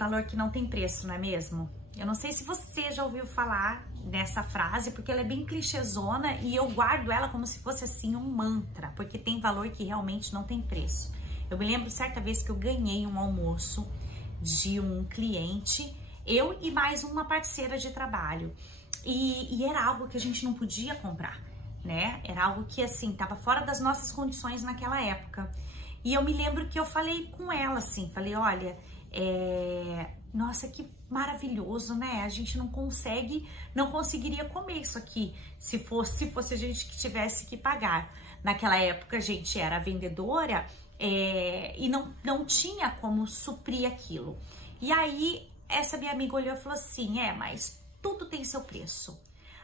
valor que não tem preço, não é mesmo? Eu não sei se você já ouviu falar nessa frase, porque ela é bem clichêzona e eu guardo ela como se fosse assim um mantra, porque tem valor que realmente não tem preço. Eu me lembro certa vez que eu ganhei um almoço de um cliente, eu e mais uma parceira de trabalho, e era algo que a gente não podia comprar, né? Era algo que assim, tava fora das nossas condições naquela época. E eu me lembro que eu falei com ela assim, falei, olha, nossa, que maravilhoso, né? A gente não conseguiria comer isso aqui se fosse a gente que tivesse que pagar. Naquela época a gente era vendedora e não tinha como suprir aquilo. E aí essa minha amiga olhou e falou assim, mas tudo tem seu preço.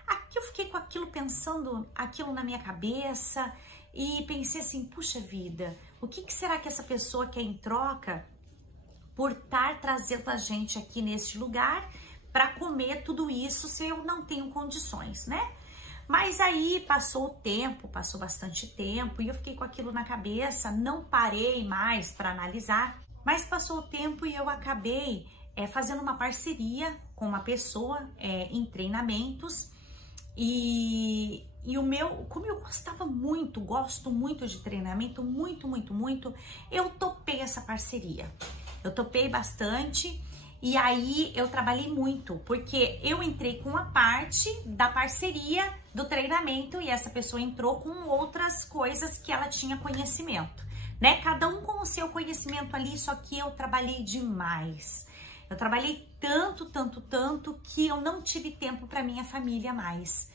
Aqui eu fiquei com aquilo, pensando aquilo na minha cabeça e pensei assim, puxa vida, o que será que essa pessoa quer em troca por estar trazendo a gente aqui neste lugar para comer tudo isso se eu não tenho condições, né? Mas aí passou o tempo, passou bastante tempo e eu fiquei com aquilo na cabeça, não parei mais para analisar, mas passou o tempo e eu acabei fazendo uma parceria com uma pessoa em treinamentos e como eu gosto muito de treinamento, muito, eu topei essa parceria. Eu topei bastante e aí eu trabalhei muito, porque eu entrei com a parte da parceria do treinamento e essa pessoa entrou com outras coisas que ela tinha conhecimento, né? Cada um com o seu conhecimento ali, só que eu trabalhei demais. Eu trabalhei tanto que eu não tive tempo para minha família mais.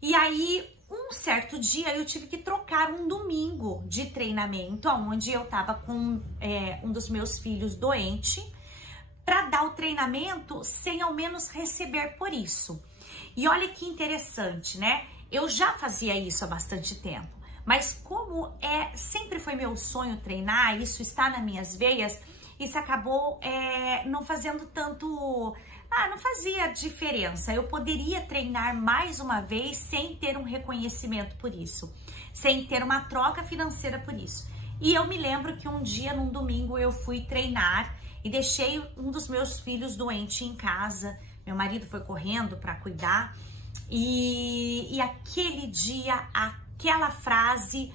E aí, um certo dia, eu tive que trocar um domingo de treinamento, onde eu tava com um dos meus filhos doente, para dar o treinamento sem ao menos receber por isso. E olha que interessante, né? Eu já fazia isso há bastante tempo, mas como sempre foi meu sonho treinar, isso está nas minhas veias, isso acabou não fazendo tanto... não fazia diferença. Eu poderia treinar mais uma vez sem ter um reconhecimento por isso, sem ter uma troca financeira por isso. E eu me lembro que um dia, num domingo, eu fui treinar e deixei um dos meus filhos doente em casa. Meu marido foi correndo para cuidar e aquele dia, aquela frase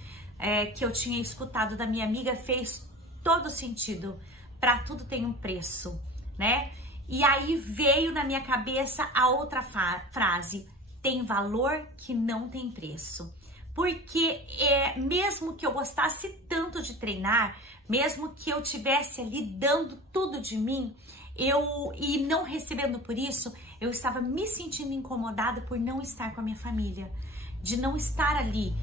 que eu tinha escutado da minha amiga fez todo sentido. Para tudo tem um preço, né? E aí veio na minha cabeça a outra frase, tem valor que não tem preço. Porque mesmo que eu gostasse tanto de treinar, mesmo que eu tivesse ali dando tudo de mim, e não recebendo por isso, eu estava me sentindo incomodada por não estar com a minha família, de não estar ali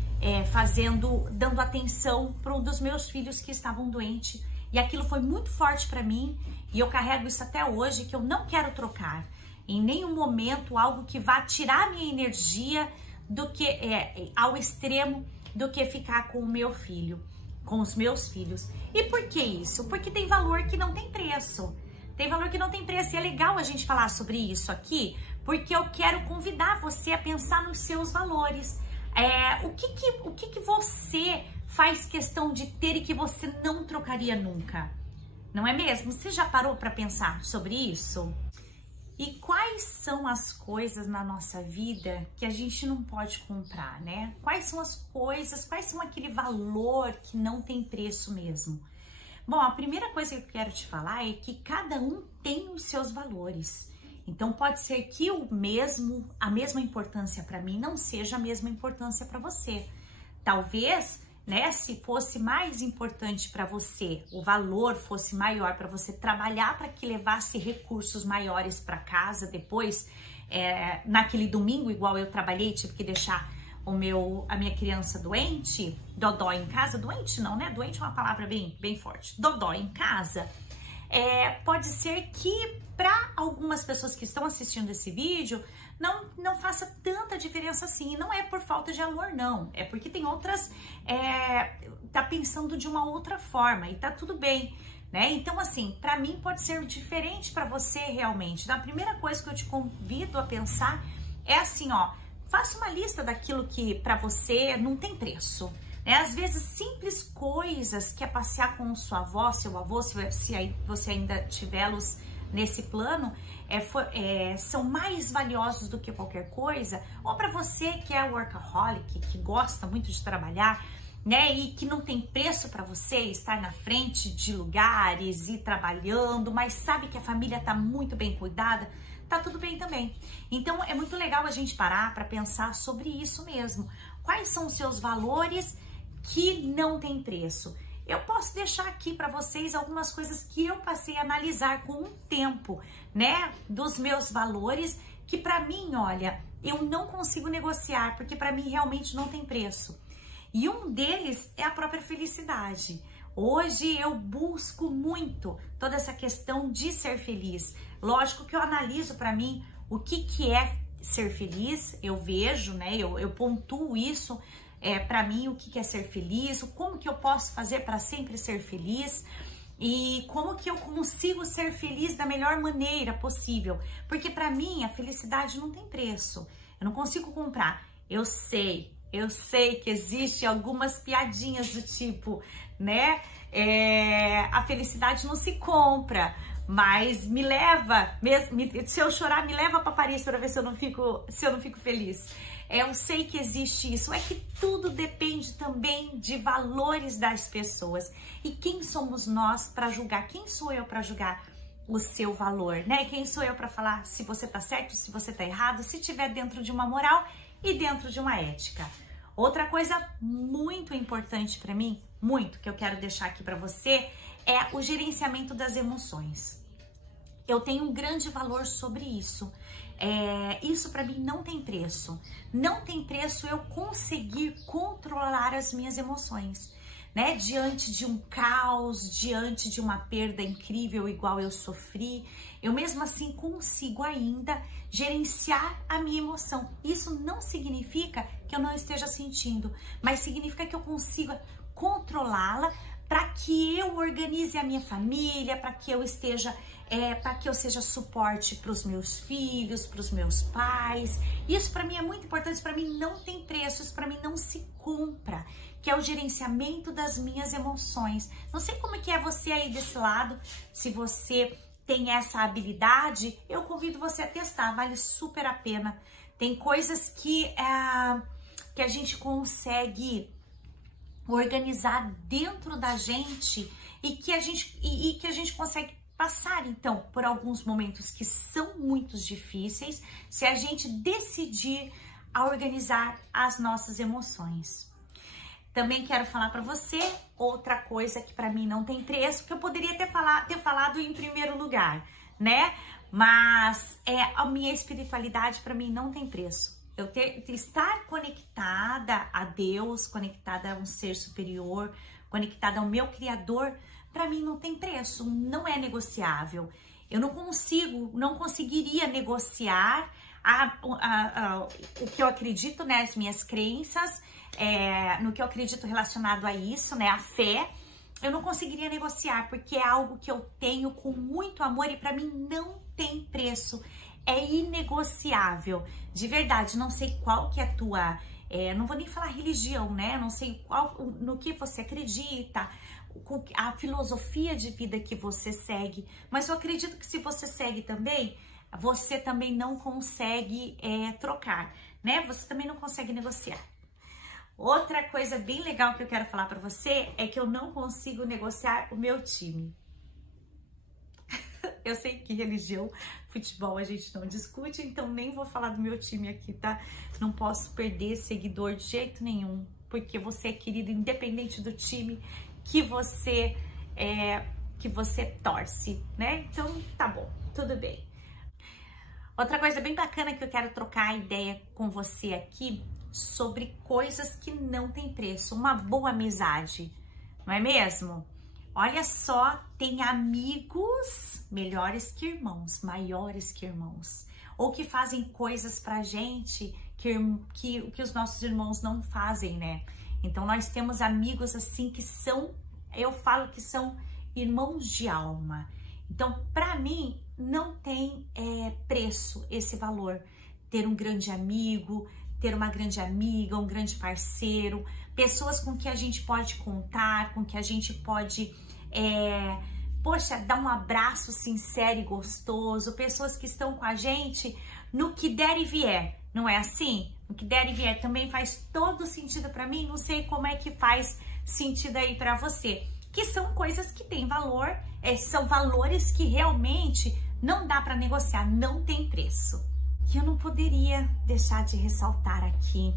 dando atenção para um dos meus filhos que estavam doentes. E aquilo foi muito forte para mim e eu carrego isso até hoje, que eu não quero trocar em nenhum momento algo que vá tirar minha energia do que ao extremo do que ficar com o meu filho, com os meus filhos. E por que isso? Porque tem valor que não tem preço. Tem valor que não tem preço e é legal a gente falar sobre isso aqui, porque eu quero convidar você a pensar nos seus valores. O que você faz questão de ter e que você não trocaria nunca? Não é mesmo? Você já parou para pensar sobre isso? E quais são as coisas na nossa vida que a gente não pode comprar, né? Quais são as coisas, quais são aquele valor que não tem preço mesmo? Bom, a primeira coisa que eu quero te falar é que cada um tem os seus valores. Então pode ser que a mesma importância para mim não seja a mesma importância para você. Talvez, né, se fosse mais importante para você, o valor fosse maior para você trabalhar para que levasse recursos maiores para casa depois, naquele domingo, igual eu trabalhei, tive que deixar a minha criança doente, dodó em casa, doente não, né? Doente é uma palavra bem forte. Dodó em casa. Pode ser que para algumas pessoas que estão assistindo esse vídeo não faça tanta diferença assim. E não é por falta de amor, não. É porque tem outras... tá pensando de uma outra forma e tá tudo bem, né? Então, assim, para mim pode ser diferente para você realmente. Então, a primeira coisa que eu te convido a pensar é assim, ó. Faça uma lista daquilo que para você não tem preço. Às vezes, simples coisas que é passear com sua avó, seu avô, se você ainda tiver-los nesse plano são mais valiosos do que qualquer coisa, ou para você que é workaholic, que gosta muito de trabalhar, né, e que não tem preço para você estar na frente de lugares e trabalhando, mas sabe que a família tá muito bem cuidada, tá tudo bem também. Então é muito legal a gente parar para pensar sobre isso mesmo. Quais são os seus valores que não tem preço? Eu posso deixar aqui para vocês algumas coisas que eu passei a analisar com o tempo, né, dos meus valores, que para mim, olha, eu não consigo negociar, porque para mim realmente não tem preço. E um deles é a própria felicidade. Hoje eu busco muito toda essa questão de ser feliz. Lógico que eu analiso para mim o que é ser feliz, eu vejo, né, eu pontuo isso, para mim o que é ser feliz, como que eu posso fazer para sempre ser feliz e como que eu consigo ser feliz da melhor maneira possível, porque para mim a felicidade não tem preço, eu não consigo comprar. Eu sei que existe algumas piadinhas do tipo, né, a felicidade não se compra, mas me leva, se eu chorar, me leva para Paris para ver se eu não fico feliz. Eu sei que existe isso, é que tudo depende também de valores das pessoas. E quem somos nós para julgar? Quem sou eu para julgar o seu valor, né? Quem sou eu para falar se você tá certo, se você tá errado, se tiver dentro de uma moral e dentro de uma ética. Outra coisa muito importante para mim, que eu quero deixar aqui para você, é o gerenciamento das emoções. Eu tenho um grande valor sobre isso. Isso para mim não tem preço. Não tem preço eu conseguir controlar as minhas emoções, né? Diante de um caos, diante de uma perda incrível igual eu sofri, eu mesmo assim consigo ainda gerenciar a minha emoção. Isso não significa que eu não esteja sentindo, mas significa que eu consiga controlá-la para que eu organize a minha família, para que eu esteja, para que eu seja suporte para os meus filhos, para os meus pais. Isso para mim é muito importante, para mim não tem preço, isso para mim não se compra, que é o gerenciamento das minhas emoções. Não sei como que é você aí desse lado, se você tem essa habilidade, eu convido você a testar, vale super a pena. Tem coisas que a gente consegue organizar dentro da gente e que a gente consegue passar então por alguns momentos que são muito difíceis se a gente decidir a organizar as nossas emoções. Também quero falar para você outra coisa que para mim não tem preço, que eu poderia ter falado em primeiro lugar, né? Mas a minha espiritualidade para mim não tem preço. Eu estar conectada a Deus, conectada a um ser superior, conectada ao meu Criador, para mim não tem preço, não é negociável. Eu não conseguiria negociar o que eu acredito, né, as minhas crenças, no que eu acredito relacionado a isso, né, a fé. Eu não conseguiria negociar, porque é algo que eu tenho com muito amor e para mim não tem preço. É inegociável, de verdade. Não sei qual que é a tua, não vou nem falar religião, né? Não sei no que você acredita, a filosofia de vida que você segue, mas eu acredito que se você segue também, você também não consegue trocar, né? Você também não consegue negociar. Outra coisa bem legal que eu quero falar para você é que eu não consigo negociar o meu time. Eu sei que religião, futebol a gente não discute, então nem vou falar do meu time aqui, tá? Não posso perder seguidor de jeito nenhum, porque você é querido independente do time que você torce, né? Então tá bom, tudo bem. Outra coisa bem bacana que eu quero trocar a ideia com você aqui sobre coisas que não tem preço, uma boa amizade, não é mesmo? Olha só, tem amigos melhores que irmãos, maiores que irmãos, ou que fazem coisas pra gente que os nossos irmãos não fazem, né? Então nós temos amigos assim que são, eu falo que são irmãos de alma. Então pra mim não tem preço esse valor, ter um grande amigo, ter uma grande amiga, um grande parceiro, pessoas com que a gente pode contar, com que a gente pode poxa, dá um abraço sincero e gostoso, pessoas que estão com a gente no que der e vier, não é assim? No que der e vier também faz todo sentido para mim, não sei como é que faz sentido aí para você, que são coisas que têm valor, são valores que realmente não dá para negociar, não tem preço. E eu não poderia deixar de ressaltar aqui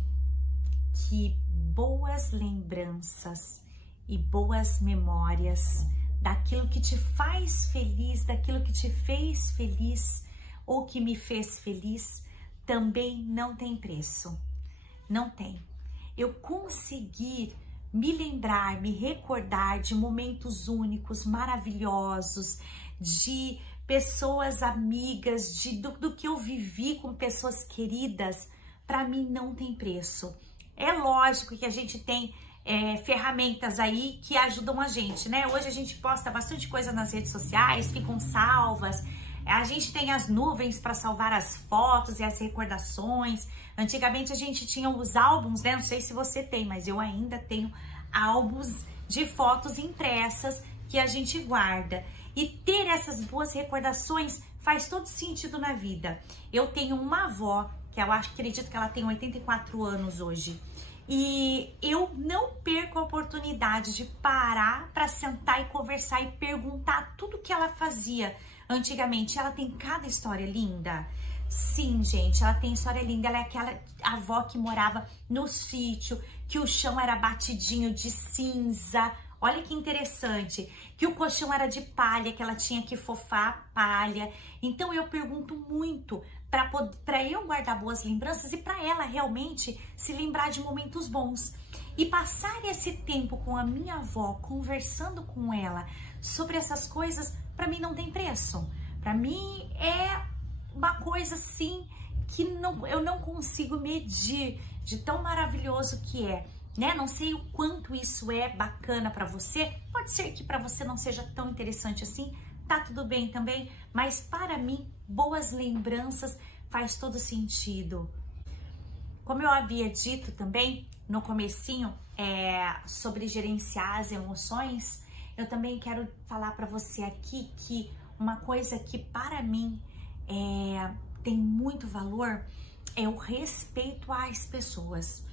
que boas lembranças e boas memórias daquilo que te faz feliz, daquilo que te fez feliz ou que me fez feliz, também não tem preço. Não tem. Eu conseguir me lembrar, me recordar de momentos únicos, maravilhosos, de pessoas amigas, do que eu vivi com pessoas queridas, para mim não tem preço. É lógico que a gente tem ferramentas aí que ajudam a gente, né? Hoje a gente posta bastante coisa nas redes sociais, ficam salvas. A gente tem as nuvens para salvar as fotos e as recordações. Antigamente a gente tinha os álbuns, né? Não sei se você tem, mas eu ainda tenho álbuns de fotos impressas que a gente guarda. E ter essas boas recordações faz todo sentido na vida. Eu tenho uma avó, que eu acredito que ela tem 84 anos hoje. E eu não perco a oportunidade de parar para sentar e conversar e perguntar tudo que ela fazia antigamente. Ela tem cada história linda. Sim, gente, ela tem história linda. Ela é aquela avó que morava no sítio, que o chão era batidinho de cinza. Olha que interessante, que o colchão era de palha, que ela tinha que fofar a palha. Então eu pergunto muito para eu guardar boas lembranças e para ela realmente se lembrar de momentos bons. E passar esse tempo com a minha avó, conversando com ela sobre essas coisas, para mim não tem preço. Para mim é uma coisa assim que eu não consigo medir de tão maravilhoso que é. Né? Não sei o quanto isso é bacana para você, pode ser que para você não seja tão interessante assim, tá tudo bem também, mas para mim, boas lembranças faz todo sentido. Como eu havia dito também no comecinho sobre gerenciar as emoções, eu também quero falar para você aqui que uma coisa que para mim tem muito valor é o respeito às pessoas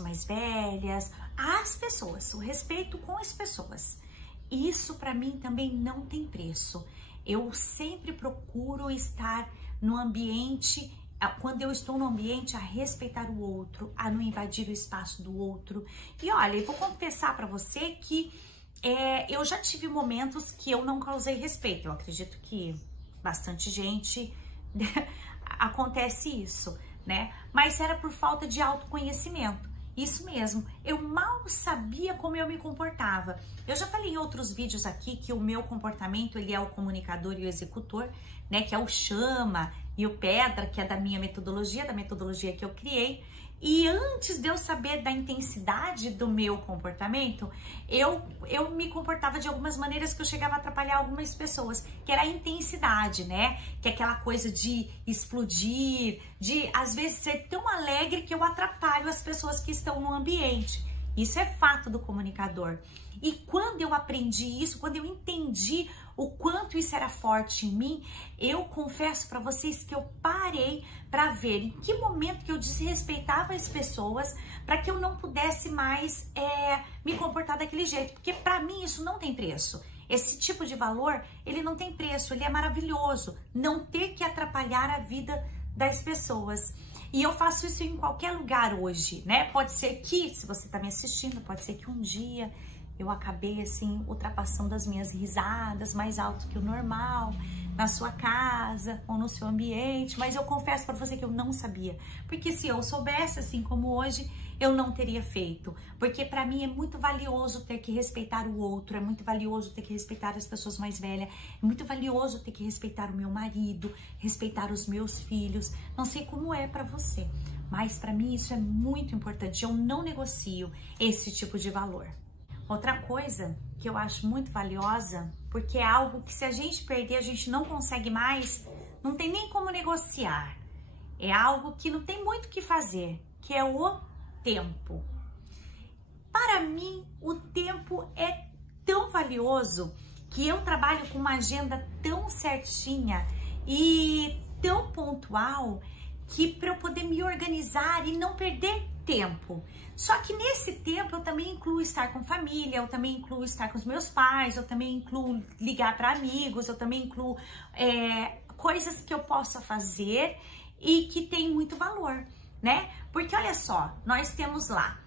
mais velhas, o respeito com as pessoas. Isso para mim também não tem preço. Eu sempre procuro estar no ambiente, quando eu estou no ambiente, a respeitar o outro, a não invadir o espaço do outro. E olha, eu vou confessar para você que eu já tive momentos que eu não causei respeito. Eu acredito que bastante gente acontece isso, né? Mas era por falta de autoconhecimento. Isso mesmo, eu mal sabia como eu me comportava. Eu já falei em outros vídeos aqui que o meu comportamento, ele é o comunicador e o executor, né? Que é o chama e o pedra, que é da minha metodologia, da metodologia que eu criei. E antes de eu saber da intensidade do meu comportamento, eu me comportava de algumas maneiras que eu chegava a atrapalhar algumas pessoas, que era a intensidade, né? Que é aquela coisa de explodir, de às vezes ser tão alegre que eu atrapalho as pessoas que estão no ambiente. Isso é fato do comunicador. E quando eu aprendi isso, quando eu entendi o quanto isso era forte em mim, eu confesso para vocês que eu parei para ver em que momento que eu desrespeitava as pessoas para que eu não pudesse mais me comportar daquele jeito, porque para mim isso não tem preço. Esse tipo de valor, ele não tem preço, ele é maravilhoso, não ter que atrapalhar a vida das pessoas. E eu faço isso em qualquer lugar hoje, né? Pode ser que, se você tá me assistindo, pode ser que um dia eu acabei assim ultrapassando as minhas risadas mais alto que o normal na sua casa ou no seu ambiente, mas eu confesso para você que eu não sabia, porque se eu soubesse assim como hoje, eu não teria feito, porque para mim é muito valioso ter que respeitar o outro, é muito valioso ter que respeitar as pessoas mais velhas, é muito valioso ter que respeitar o meu marido, respeitar os meus filhos. Não sei como é para você, mas para mim isso é muito importante, eu não negocio esse tipo de valor. Outra coisa que eu acho muito valiosa, porque é algo que se a gente perder, a gente não consegue mais, não tem nem como negociar. É algo que não tem muito o que fazer, que é o tempo. Para mim, o tempo é tão valioso que eu trabalho com uma agenda tão certinha e tão pontual que para eu poder me organizar e não perder tempo. Só que nesse tempo eu também incluo estar com família, eu também incluo estar com os meus pais, eu também incluo ligar para amigos, eu também incluo coisas que eu possa fazer e que tem muito valor, né? Porque olha só, nós temos lá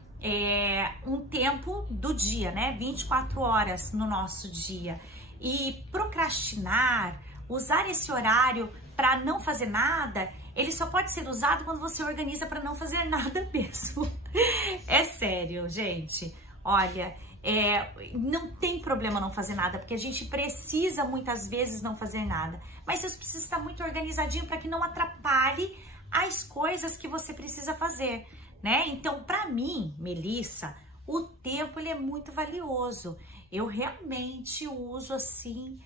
um tempo do dia, né? 24 horas no nosso dia. E procrastinar, usar esse horário para não fazer nada, ele só pode ser usado quando você organiza para não fazer nada mesmo. É sério, gente. Olha, não tem problema não fazer nada, porque a gente precisa muitas vezes não fazer nada. Mas você precisa estar muito organizadinho para que não atrapalhe as coisas que você precisa fazer, né? Então, para mim, Melissa, o tempo ele é muito valioso. Eu realmente uso assim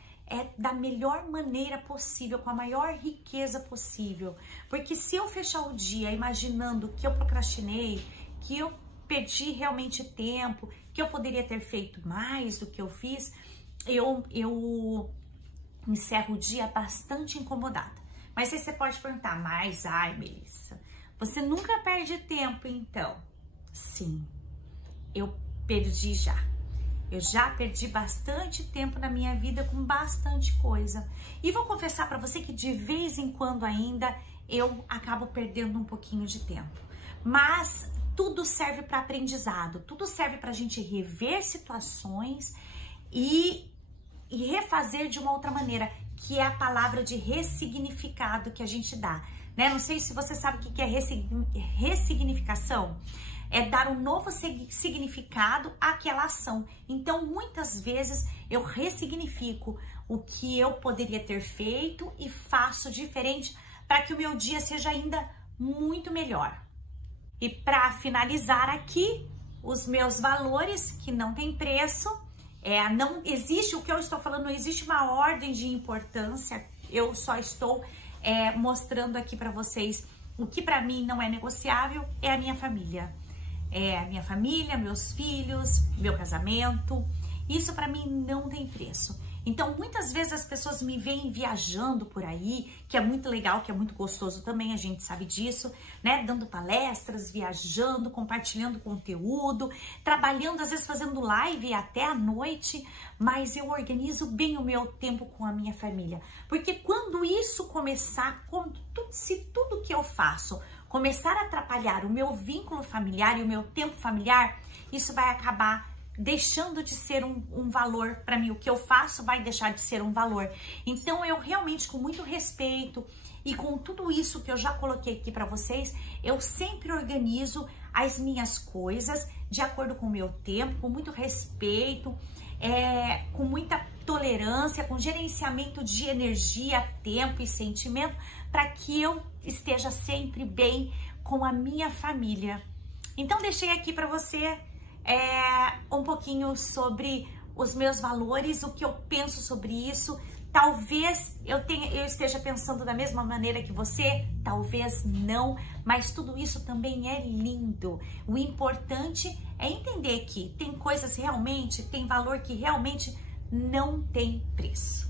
da melhor maneira possível, com a maior riqueza possível. Porque se eu fechar o dia imaginando que eu procrastinei, que eu perdi realmente tempo, que eu poderia ter feito mais do que eu fiz, eu encerro o dia bastante incomodada. Mas aí você pode perguntar, mas ai, Melissa, você nunca perde tempo então? Sim, eu perdi já. Eu já perdi bastante tempo na minha vida com bastante coisa. E vou confessar para você que de vez em quando ainda eu acabo perdendo um pouquinho de tempo. Mas tudo serve para aprendizado, tudo serve para a gente rever situações e refazer de uma outra maneira, que é a palavra de ressignificado que a gente dá, né? Não sei se você sabe o que é ressignificação. É dar um novo significado àquela ação. Então, muitas vezes, eu ressignifico o que eu poderia ter feito e faço diferente para que o meu dia seja ainda muito melhor. E para finalizar aqui, os meus valores, que não tem preço, não existe, o que eu estou falando, não existe uma ordem de importância, eu só estou mostrando aqui para vocês o que para mim não é negociável, é a minha família. A minha família, meus filhos, meu casamento, isso para mim não tem preço. Então, muitas vezes as pessoas me veem viajando por aí, que é muito legal, que é muito gostoso também, a gente sabe disso, né? Dando palestras, viajando, compartilhando conteúdo, trabalhando, às vezes fazendo live até à noite, mas eu organizo bem o meu tempo com a minha família. Porque quando isso começar, se tudo que eu faço começar a atrapalhar o meu vínculo familiar e o meu tempo familiar, isso vai acabar deixando de ser um valor para mim. O que eu faço vai deixar de ser um valor. Então, eu realmente, com muito respeito e com tudo isso que eu já coloquei aqui para vocês, eu sempre organizo as minhas coisas de acordo com o meu tempo, com muito respeito, com muita tolerância, com gerenciamento de energia, tempo e sentimento, para que eu esteja sempre bem com a minha família. Então, deixei aqui para você um pouquinho sobre os meus valores, o que eu penso sobre isso. Talvez eu esteja pensando da mesma maneira que você, talvez não, mas tudo isso também é lindo. O importante é entender que tem coisas realmente, tem valor que realmente não tem preço.